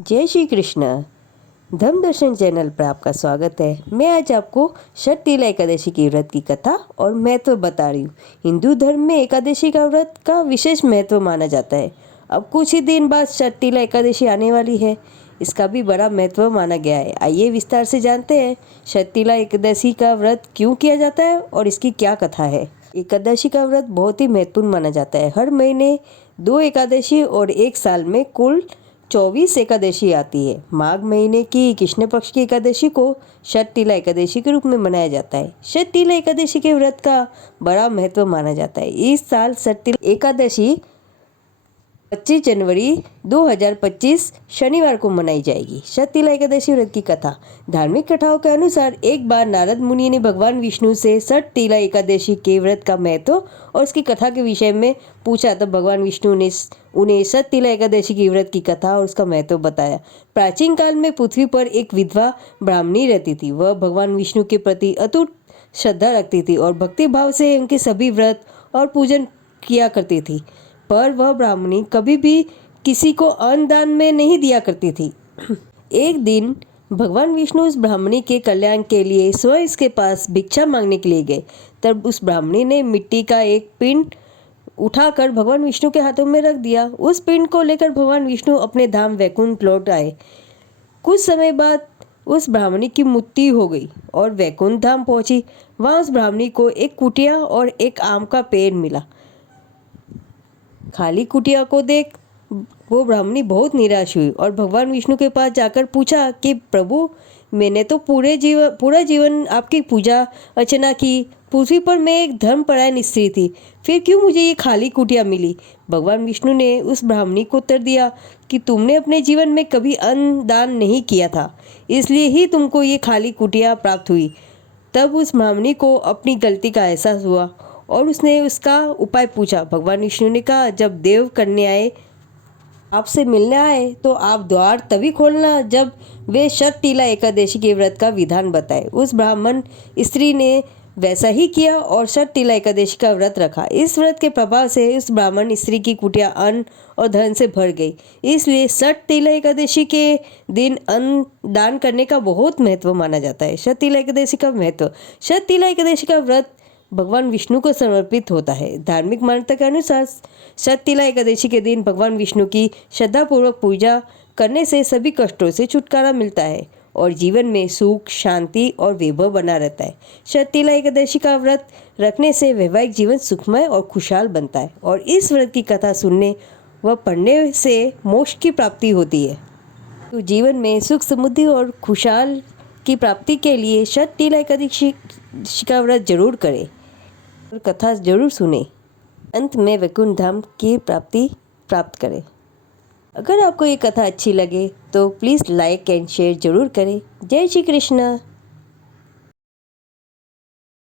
जय श्री कृष्ण। धर्म दर्शन चैनल पर आपका स्वागत है। मैं आज आपको षटतिला एकादशी की व्रत की कथा और महत्व बता रही हूँ। हिंदू धर्म में एकादशी का व्रत का विशेष महत्व माना जाता है। अब कुछ ही दिन बाद षटतिला एकादशी आने वाली है। इसका भी बड़ा महत्व माना गया है। आइए विस्तार से जानते हैं षटतिला एकादशी का व्रत क्यों किया जाता है और इसकी क्या कथा है। एकादशी का व्रत बहुत ही महत्वपूर्ण माना जाता है। हर महीने 2 एकादशी और एक साल में कुल 24 एकादशी आती है। माघ महीने की कृष्ण पक्ष की एकादशी को षटतिला एकादशी के रूप में मनाया जाता है। षटतिला एकादशी के व्रत का बड़ा महत्व माना जाता है। इस साल षटतिला एकादशी 25 जनवरी 2025 शनिवार को मनाई जाएगी। षटतिला एकादशी व्रत की कथा। धार्मिक कथाओं के अनुसार एक बार नारद मुनि ने भगवान विष्णु से षटतिला एकादशी के व्रत का महत्व और उसकी कथा के विषय में पूछा। तब भगवान विष्णु ने उन्हें षटतिला एकादशी की व्रत की कथा और उसका महत्व बताया। प्राचीन काल में पृथ्वी पर एक विधवा ब्राह्मणी रहती थी। वह भगवान विष्णु के प्रति अटूट श्रद्धा रखती थी और भक्ति भाव से उनके सभी व्रत और पूजन किया करती थी। पर वह ब्राह्मणी कभी भी किसी को अन्न दान में नहीं दिया करती थी। एक दिन भगवान विष्णु उस ब्राह्मणी के कल्याण के लिए स्वयं इसके पास भिक्षा मांगने के लिए गए। तब उस ब्राह्मणी ने मिट्टी का एक पिंड उठाकर भगवान विष्णु के हाथों में रख दिया। उस पिंड को लेकर भगवान विष्णु अपने धाम वैकुंठ लौट आए। कुछ समय बाद उस ब्राह्मणी की मृत्यु हो गई और वैकुंठ धाम पहुंची। वहां उस ब्राह्मणी को एक कुटिया और एक आम का पेड़ मिला। खाली कुटिया को देख वो ब्राह्मणी बहुत निराश हुई और भगवान विष्णु के पास जाकर पूछा कि प्रभु, मैंने तो पूरा जीवन आपकी पूजा अर्चना की। पृथ्वी पर मैं एक धर्मपरायण स्त्री थी, फिर क्यों मुझे ये खाली कुटिया मिली। भगवान विष्णु ने उस ब्राह्मणी को उत्तर दिया कि तुमने अपने जीवन में कभी अन्न दान नहीं किया था, इसलिए ही तुमको ये खाली कुटिया प्राप्त हुई। तब उस ब्राह्मणी को अपनी गलती का एहसास हुआ और उसने उसका उपाय पूछा। भगवान विष्णु ने कहा, जब देव कन्याएं आपसे मिलने आए तो आप द्वार तभी खोलना जब वे षटतिला एकादशी के व्रत का विधान बताए। उस ब्राह्मण स्त्री ने वैसा ही किया और षटतिला एकादशी का व्रत रखा। इस व्रत के प्रभाव से उस ब्राह्मण स्त्री की कुटिया अन्न और धन से भर गई। इसलिए षटतिला एकादशी के दिन अन्न दान करने का बहुत महत्व माना जाता है। षटतिला एकादशी का महत्व। षटतिला एकादशी का व्रत भगवान विष्णु को समर्पित होता है। धार्मिक मान्यता के अनुसार षटतिला एकादशी के दिन भगवान विष्णु की श्रद्धापूर्वक पूजा करने से सभी कष्टों से छुटकारा मिलता है और जीवन में सुख, शांति और वैभव बना रहता है। षटतिला एकादशी का व्रत रखने से वैवाहिक जीवन सुखमय और खुशहाल बनता है और इस व्रत की कथा सुनने व पढ़ने से मोक्ष की प्राप्ति होती है। तो जीवन में सुख, समृद्धि और खुशहाल की प्राप्ति के लिए षटतिला एकादशी का व्रत जरूर करें और कथा जरूर सुने। अंत में वैकुंठ धाम की प्राप्ति प्राप्त करें। अगर आपको ये कथा अच्छी लगे तो प्लीज़ लाइक एंड शेयर जरूर करें। जय श्री कृष्ण।